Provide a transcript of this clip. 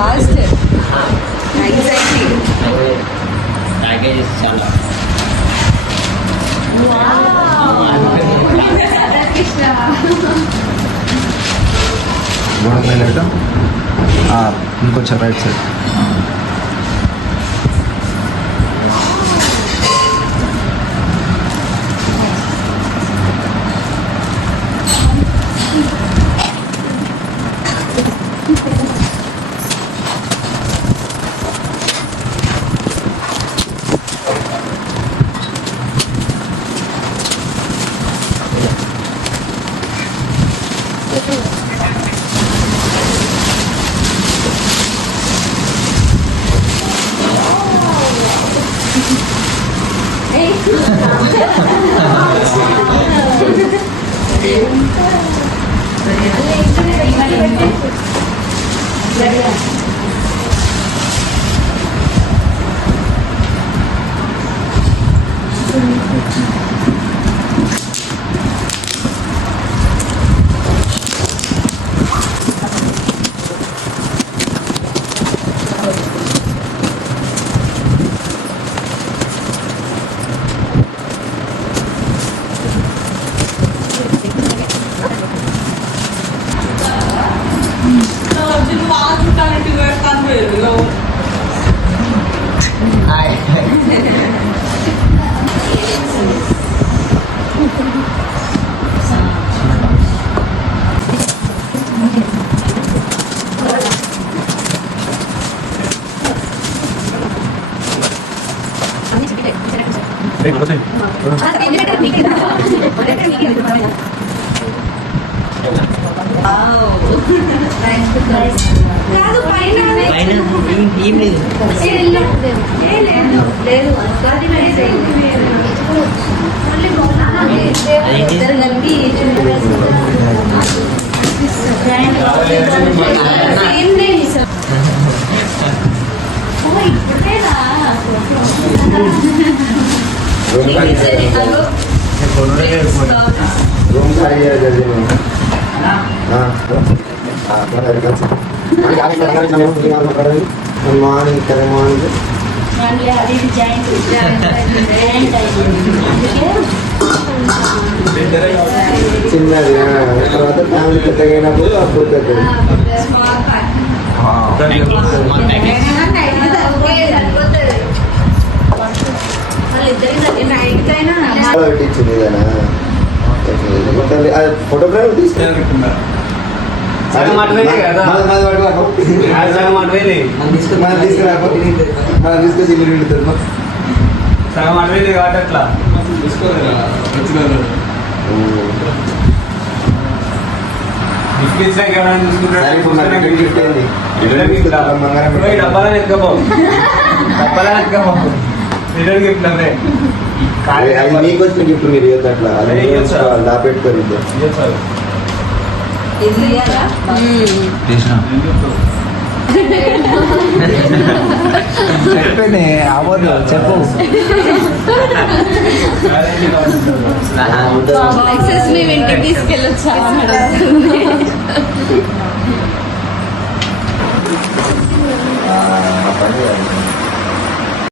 fast exactly packages చాలా ఇంకొంచెం right side కాదు పైన ఏం లేదు మార్నింగ్ కదా మార్నింగ్ చిన్నది తర్వాత ఫ్యామిలీ పెద్దగా అయినప్పుడు అప్పుడు పెద్దది పెట్టించింది ఇదేనా ఫోటోగ్రాఫ్ తీసుకున్నా తీసుకొచ్చి ఇల్లు పెడతారు సగం అడవి కాబట్టి అట్లా డబ్బాలని ఎత్తుకపో డబ్బాలని ఎత్తుకపో రిటర్న్ గిఫ్ట్ అంటే మీకు వచ్చిన గిఫ్ట్ మీరు ఇవ్వద్దు అట్లా దా పెట్టుకోరు చెప్పే అవ్వదు చెప్పు మేము ఇంటికి తీసుకెళ్ళొచ్చా